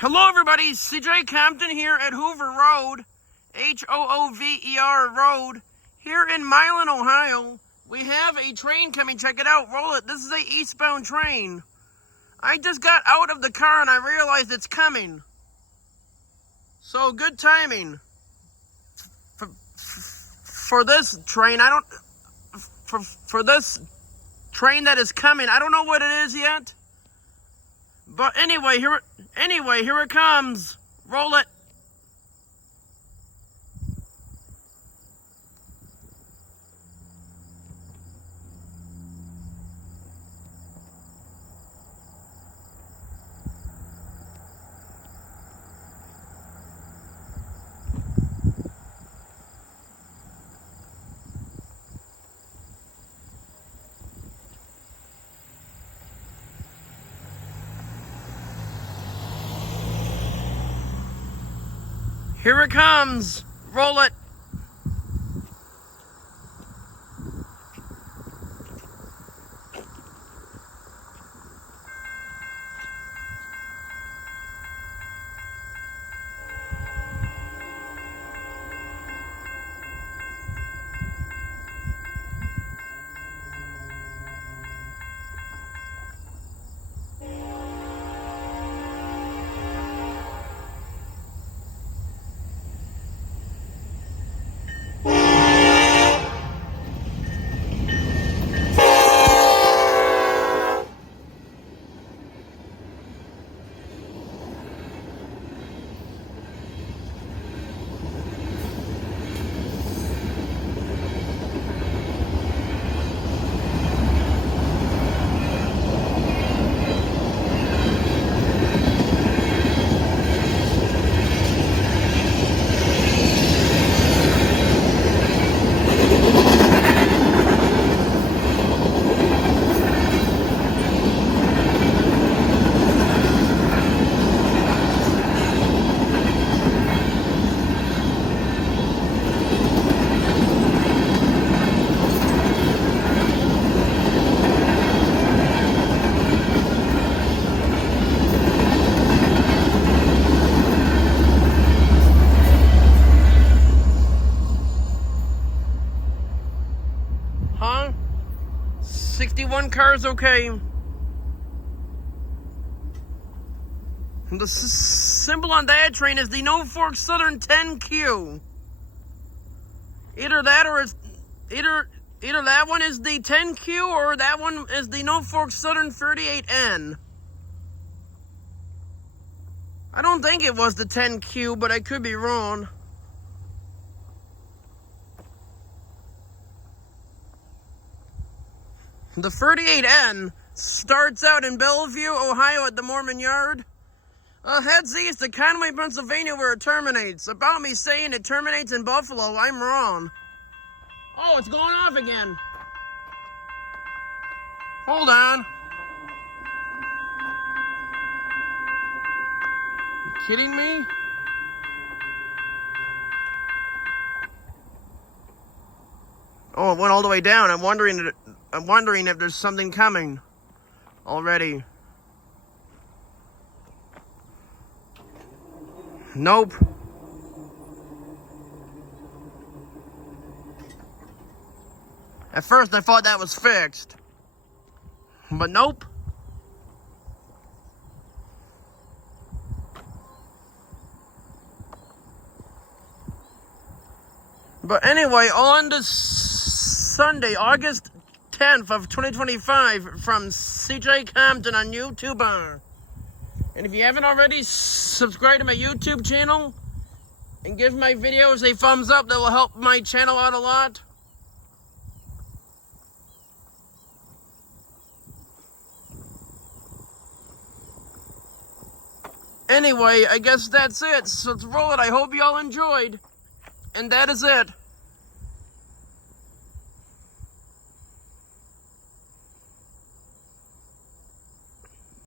Hello everybody, CJ Compton here at Hoover Road, Hoover Road, here in Milan, Ohio. We have a train coming, check it out, roll it. This is a eastbound train. I just got out of the car and I realized it's coming. So good timing. For this train, for this train that is coming, I don't know what it is yet. But anyway, here it comes. Roll it. Here it comes. Roll it. Huh? 61 cars, okay. The symbol on that train is the Norfolk Southern 10Q. Either that or it's either that one is the 10Q or that one is the Norfolk Southern 38N. I don't think it was the 10Q, but I could be wrong. The 38N starts out in Bellevue, Ohio at the Mormon Yard. Heads east to Conway, Pennsylvania, where it terminates. About me saying it terminates in Buffalo, I'm wrong. Oh, it's going off again. Hold on. You kidding me? Oh, it went all the way down. I'm wondering if there's something coming already. Nope. At first I thought that was fixed, but nope. But anyway, on this Sunday, August 10th of 2025, from CJ Compton on YouTube. And if you haven't already, subscribe to my YouTube channel and give my videos a thumbs up. That will help my channel out a lot. Anyway, I guess that's it. So let's roll it. I hope you all enjoyed. And that is it.